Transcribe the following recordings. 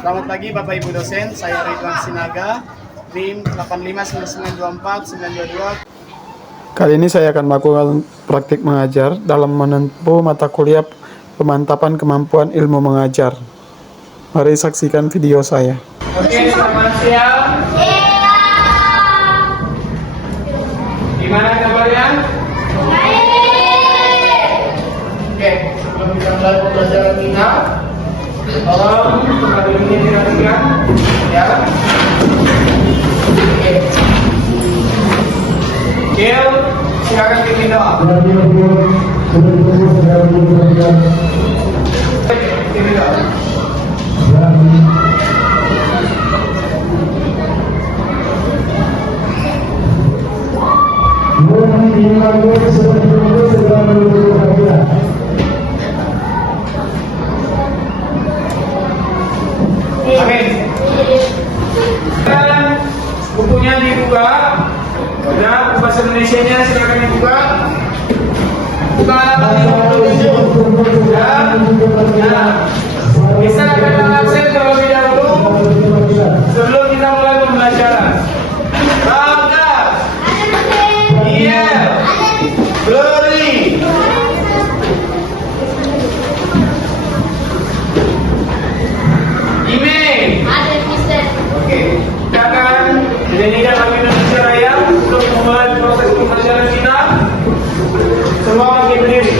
Selamat pagi Bapak Ibu dosen, saya Ridwan Sinaga, NIM 859924 922. Kali ini saya akan melakukan praktik mengajar dalam menempuh mata kuliah pemantapan kemampuan ilmu mengajar. Mari saksikan video saya. Oke, selamat siang. Gimana kabarnya? Oke, sebelum kita mulai pembelajaran kita, tolong kembali ini diperhatikan, ya. Oke. Gil, silakan pimpin doa. Pimpin doa. Amin. Dan bukunya dibuka. Nah, bahasa Indonesia-nya silakan dibuka. Buka halaman 57. Ya. Bisa akan absen terlebih dahulu sebelum kita mulai pembelajaran. Bangga. Iya. Glory. Email. Oke, kita akan menyanyikan lagu Indonesia Raya untuk memulai proses pembelajaran kita. Semua bagi berdiri.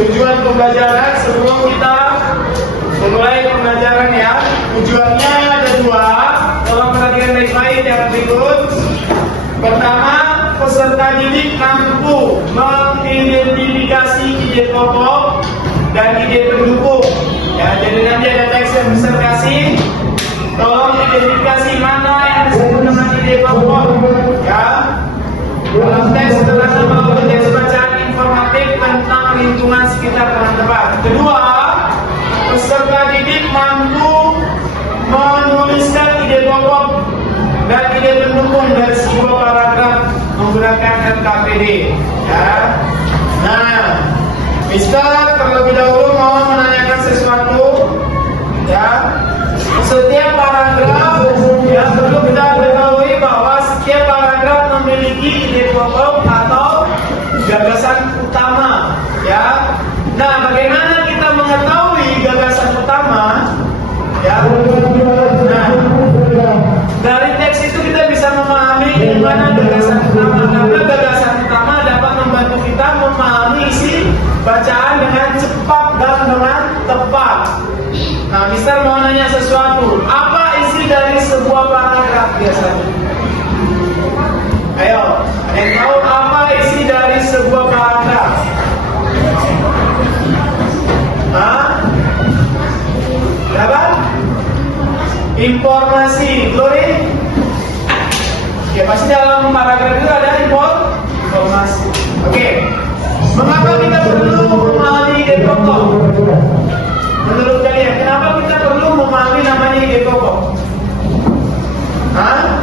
Tujuan pembelajaran sebelum kita memulai pembelajarannya, tujuannya ada dua. Tolong perhatikan baik-baik yang berikut. Pertama, peserta didik mampu mengidentifikasi ide pokok dan ide pendukung. Ya, jadi nanti ada teks yang besar kasih. Tolong identifikasi mana yang disebut dengan ide pokok. Ya, dalam teks terdapat melalui teks bacaan informatif tentang lingkungan sekitar teman-teman. Kedua, peserta didik mampu menuliskan ide pokok dan ide pendukung dari sebuah paragraf menggunakan NKPD. Ya. Nah, Mister terlebih dahulu mau menanyakan sesuatu. Ya, setiap paragraf ya perlu kita ketahui bahwa setiap paragraf memiliki ide pokok atau gagasan utama. Ya, nah bagaimana kita mengetahui gagasan utama? Ya, nah dari teks itu kita bisa memahami bagaimana gagasan utama, karena gagasan utama dapat membantu kita memahami isi bacaan dengan cepat dan dengan tepat. Nah, Mister mau nanya sesuatu. Apa isi dari sebuah paragraf biasanya? Ayo, ada yang tahu apa isi dari sebuah paragraf? Hah? Berapa? informasi. Glory. Oke, pasti dalam paragraf itu ada informasi. Oke. Mengapa kita perlu memahami ide pokok? Menurut kalian, kenapa kita perlu memahami namanya ide pokok? Hah?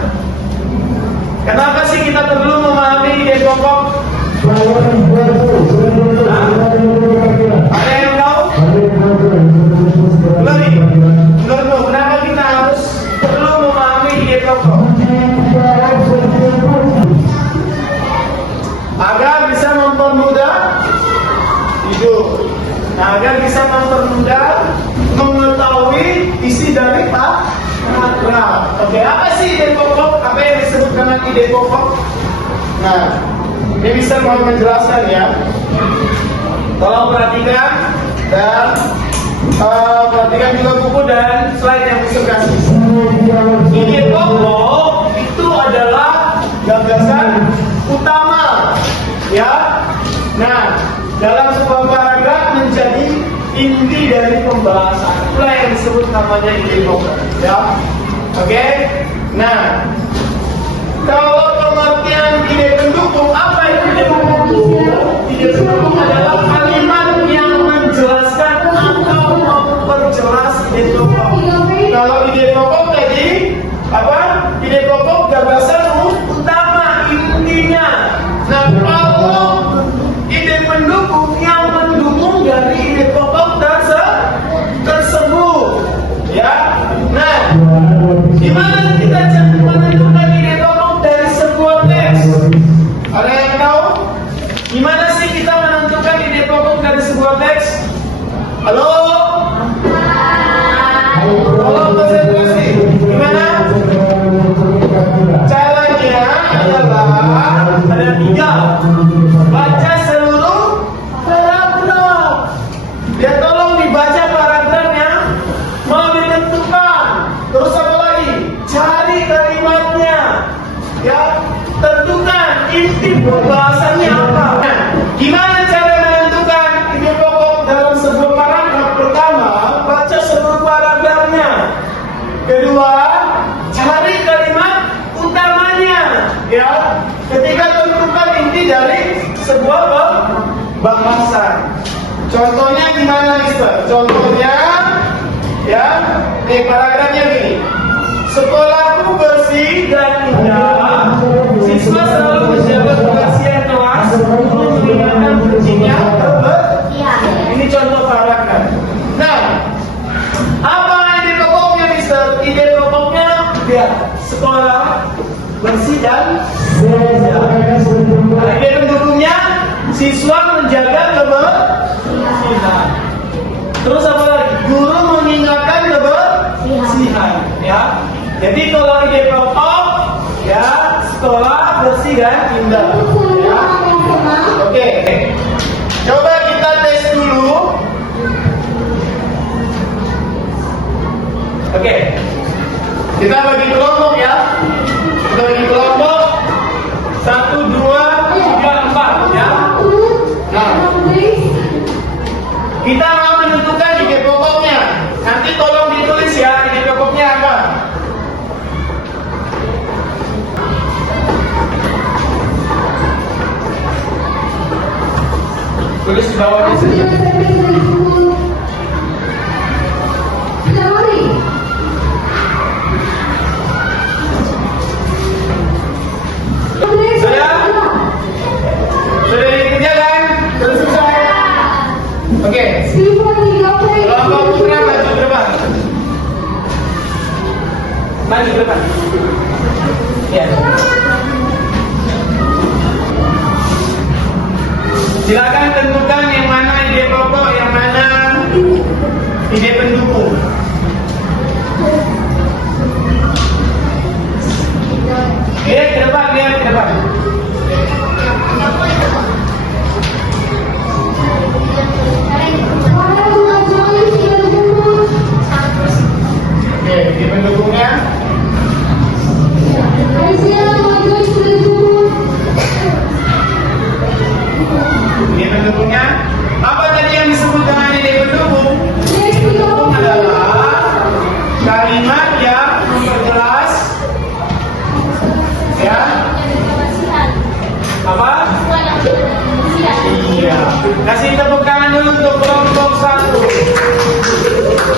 Kenapa sih kita perlu memahami ide pokok? Hah? Ada yang tahu? Glory. Menurutmu, kenapa kita harus perlu memahami ide pokok? Agar bisa mempermudah hidup. Nah, agar bisa mempermudah mengetahui isi dari paragraf. Oke, apa sih ide pokok? Apa yang disebut dengan ide pokok? Nah, ini bisa mau menjelaskan ya. Tolong perhatikan dan perhatikan juga buku dan slide yang bisa kasih. Ide pokok itu adalah gagasan utama, ya. Nah, dalam sebuah paragraf menjadi inti dari pembahasan. Itulah yang disebut namanya ide pokok, ya. Oke. Nah, kalau pengertian ide pendukung, apa itu ide pendukung? Ide pendukung adalah kalimat yang menjelaskan atau memperjelas ide pokok. Kalau ide pokok tadi apa? Ide pokok gagasan utama, intinya. Nah, kalau ide pendukung yang mendukung dari ide pokok tersebut, ya. Nah, gimana kita menentukan ide pokok dari sebuah teks? Ada yang tahu? Gimana sih kita menentukan ide pokok dari sebuah teks? Halo? Tolong konsentrasi. Gimana? Caranya adalah ada 3. Baca seluruh paragraf. Ya, tolong dibaca paragrafnya. Mau ditentukan. Terus apa lagi? Cari kalimatnya. Ya, tentukan inti pembahasannya apa. Nah, gimana cara menentukan ide pokok dalam sebuah paragraf? Pertama, baca seluruh paragrafnya. Kedua, cari kalimat utamanya. Ya, ketiga, tentukan inti dari sebuah pembahasan. Contohnya gimana, Mister? Contohnya, ya, nih paragrafnya gini. Sekolahku bersih dan indah. Siswa selalu menjaga kebersihan kelas untuk mengingatkan kuncinya. Ini contoh paragraf. Nah, apa ide pokoknya, Mister? Ide pokoknya ya, sekolah bersih dan indah. Ide pendukungnya siswa menjaga kebersihan. Terus apa lagi? Guru mengingatkan kebersihan. Ya. Jadi kalau ide pokok, ya, sekolah bersih dan indah. Ya. Oke. Coba kita tes dulu. Oke. Kita bagi kelompok ya. Kita bagi kelompok 1, 2, 3, 4 ya. Nah, kita mau menentukan ide pokoknya. Nanti tolong ditulis ya, ide pokoknya apa. Tulis di bawahnya saja. Sudah dikerjakan? Sudah selesai? Oke. Kelompok putra maju ke depan. Maju ke depan. Ya. Silakan tentukan yang mana ide pokok, yang mana ide pendukung. Lihat ke depan, lihat ke depan. Oke, ide pendukungnya. Kasih tepuk tangan dulu untuk kelompok 1.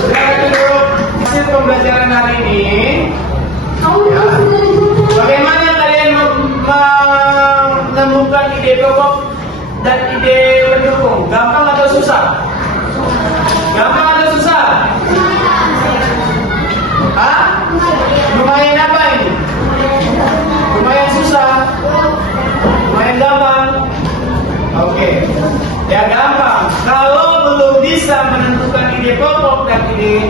Silakan duduk. Hasil pembelajaran hari ini. Ya. Bagaimana kalian menemukan ide pokok dan ide pendukung? Gampang atau susah? Gampang atau susah? Hah? Lumayan apa ini? Lumayan susah? Lumayan gampang? Oke. Ya gampang. Kalau belum bisa menentukan ide pokok dan ide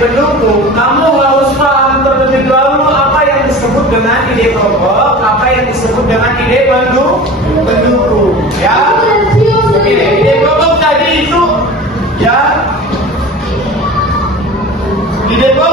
pendukung, kamu harus paham terlebih dahulu apa yang disebut dengan ide pokok, apa yang disebut dengan ide pendukung. Ya. Oke, ide pokok tadi itu, ya. Ide pokok